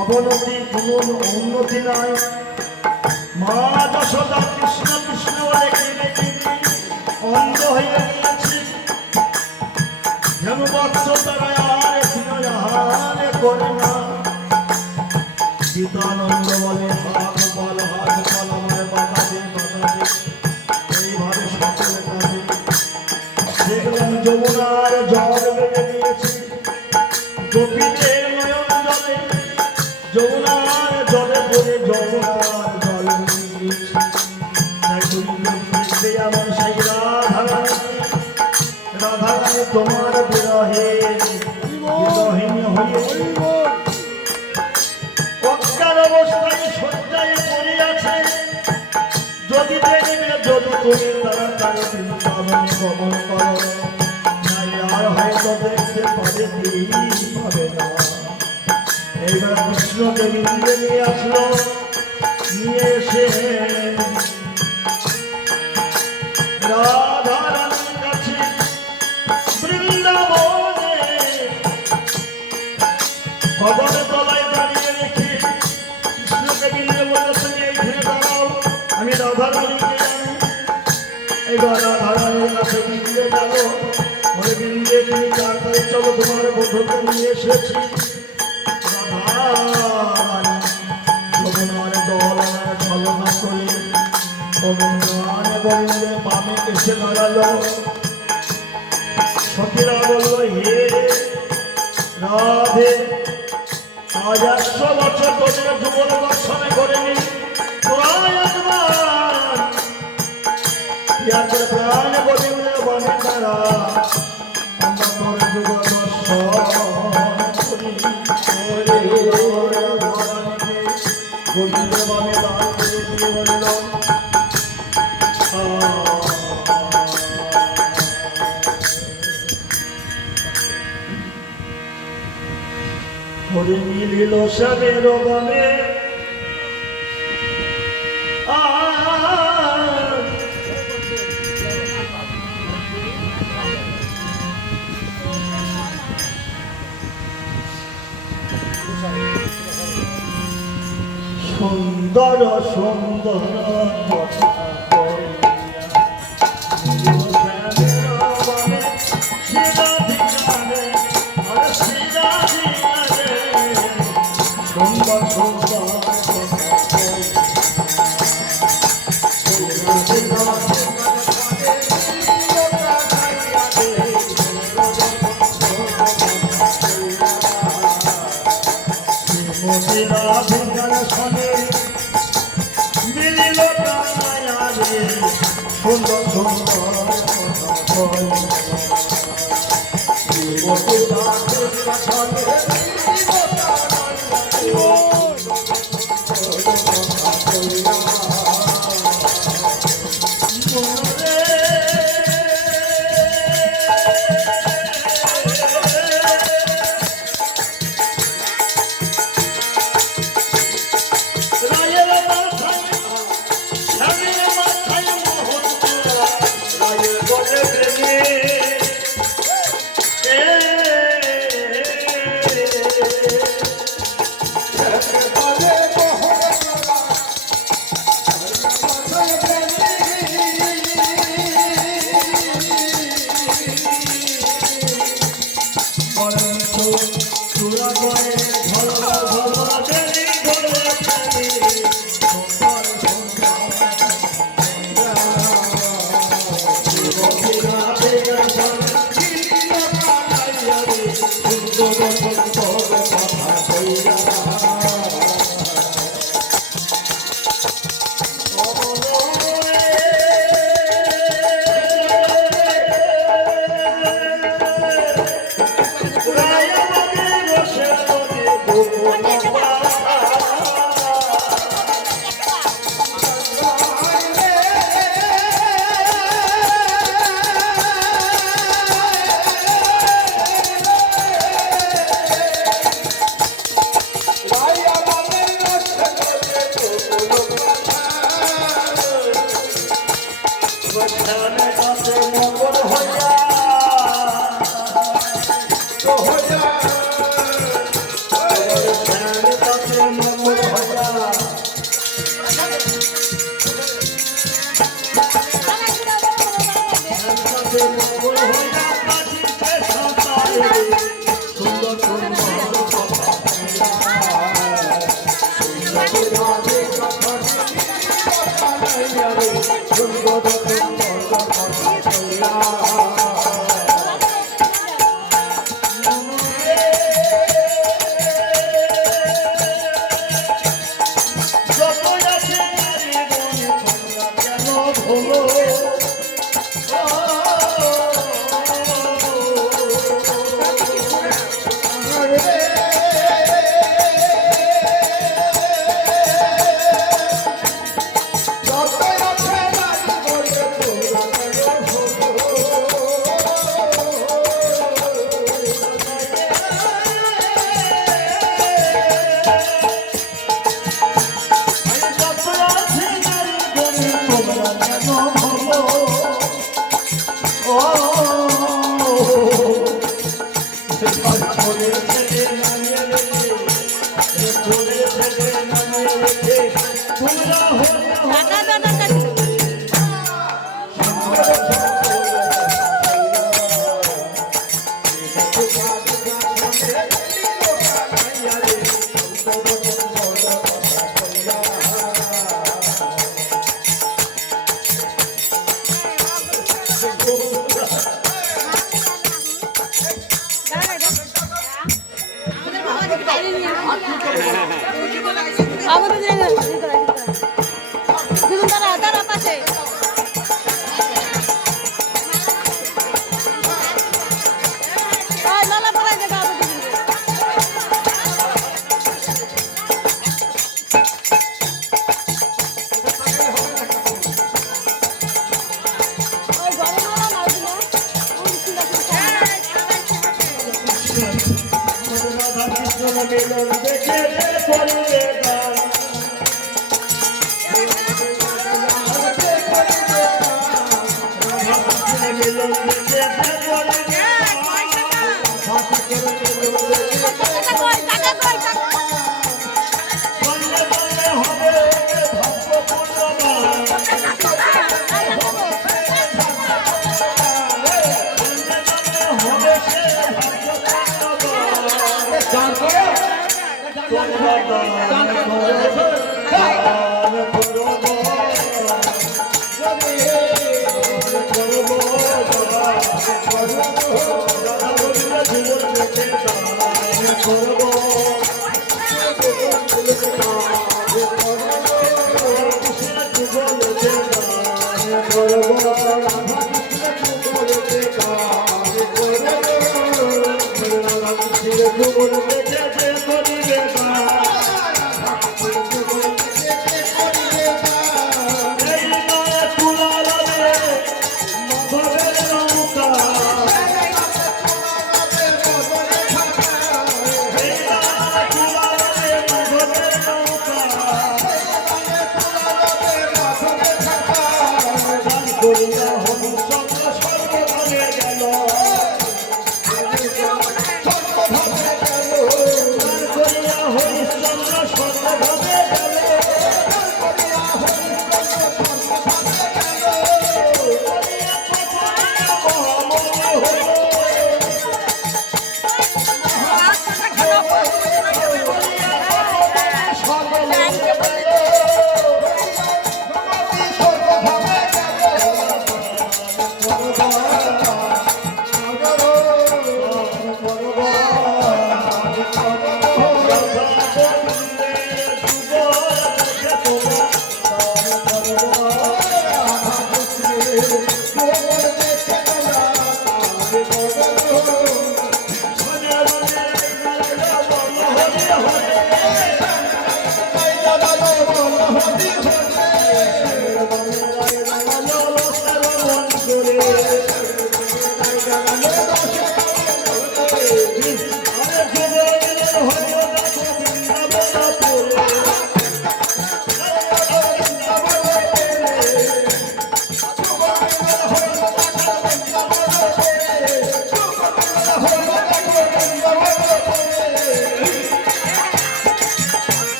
অবনতি কোনো উন্নতি নাই। মা যশোদা কৃষ্ণ কৃষ্ণ বলে কেঁদে কেঁদে অন্ধ হয়ে গিয়েছে। ধেনুবৎস তারা আর করে না। গীতানন্দ বলে হাত পাল আমার বাধা দে এইভাবে সকলে কাঁদে। দেখলাম যমুনার জল বেড়ে দিয়েছে গোপীদের নয়ন জলে, যমুনার জলে পড়ে যমুনার জল দিয়েছে। তাই দেখতে আমার সেই রাধারানী তোমার বিরহে বিরহীন হয়ে অজ্ঞান অবস্থায় শয্যায় পড়িয়াছে। যদি দেখবে যদি তুমি তাড়াতাড়ি বৃন্দাবনে গমন করো, নাহলে আর হয়তো দেখতে পাবে না। এইবার কৃষ্ণকে বিন্দে নিয়ে আসলো, নিয়ে এসে রাধারানীর কাছে বৃন্দাবনে কবরের তলায় দাঁড়িয়ে রেখে কৃষ্ণকে বিন্দে বলে তুমি এইখানে দাঁড়াও, আমি রাধারানীকে জানি। এবার রাধারানীর কাছে বিন্দে গেল, বলে বিন্দে তুমি তাড়াতাড়ি চলো, তোমার বধূকে নিয়ে এসেছি। রাধারানী যমুনার জল ছলনা করে গোবিন্দে বামে এসে দাঁড়ালো। সখীরা বলল হে রাধে, আজ 100 বছর তোদের যুগল দর্শনে করেনি, প্রায় একবার প্রাণ গোবিন্দের বামে দাঁড়া, আমরা তোর যুগল দর্শন করি। গোবিন্দের বামে দাঁড় করে দিয়ে বলল হরে মিলিল শ্যামের বনে সুন্দর সুন্দর কথা সুন্দর সুন্দর শোনে মিলিল সুন্দর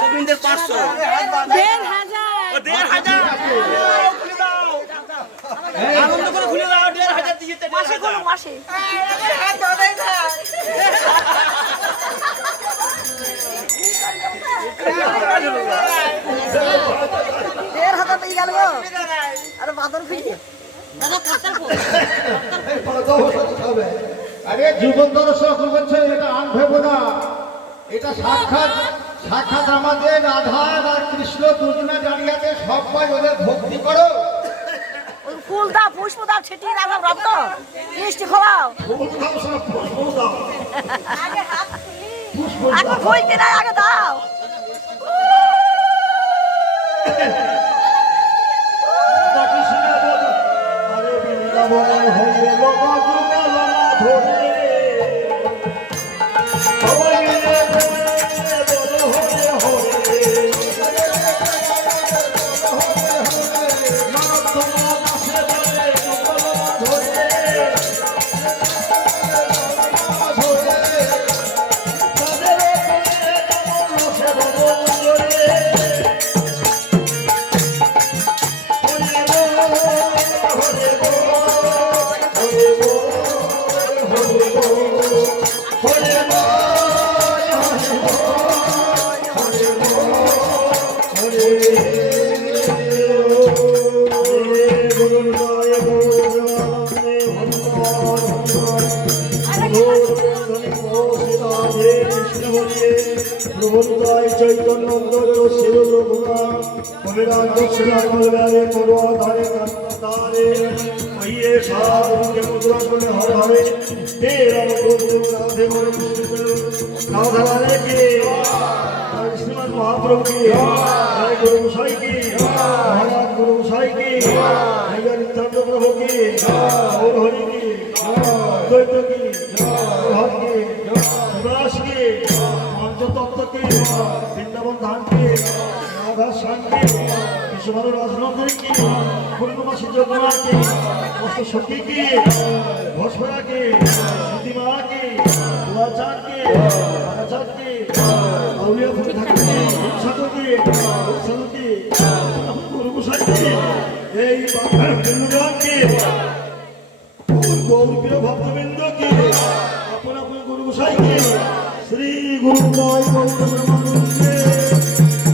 গোবিন্দের 500 আনন্দ করে খুলে দাও 1500 দিয়ে মাসে কোন মাসে আরে জীবন দর্শক বলছে এটা আন ভেবো না, এটা সাক্ষাৎ সাক্ষাৎ আমাদের রাধা আর কৃষ্ণ দুজনে দাঁড়িয়ে আছে, সবাই ওদের ভক্তি করো। ফুল দাও, পুষ্প দাও, ছিটিয়ে দাও, রক্ত মিষ্টি খাওয়াও। আগে ফুল কিনে আগে দাও। বলিয়ে প্রবন্তায় চৈতন্য শিব প্রভুরা কবিরাজ দক্ষিণা কলবারে পড়ুয়া ধারে তারে হইয়ে সাধুকে মুদ্রা করে হর হরে হে রাম গুরু রাধে মরে রাধা রাধে কে শ্রীমান মহাপ্রভু কি জয় গুরু গোসাই কি মহারাজ গুরু গোসাই কি ভैया नित्यानंद प्रभु की और हरि की द्वैत की हर की विलास की पंच तत्व की वृंदावन धाम की राधा श्याम की विश्वनाथ राजनंदन की पूर्णमासी जगन्ना की मस्त सखी की भस्मरा की सीतिमा की दुआचार की आचार की औलिया फुल ठाकुर की साधु की साधु की गुरु गोसाई की এই বৃন্দাবন কি গৌরবীয় ভক্তবৃন্দ কি আপন আপন গুরু গোসাই কি শ্রী গুরু জয় গৌতম ব্রহ্মানন্দে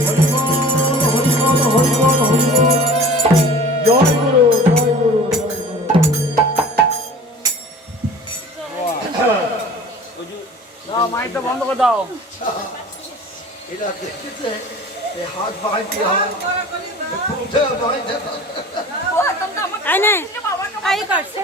হরিবল হরিবল হরিবল হরিবল জয় গুরু জয় গুরু জয় গুরু দাও মাইকটা বন্ধ করে দাও এটা দেখেছে এই হাত বাড়াই দিয়ে হয় आई नहीं आई कर से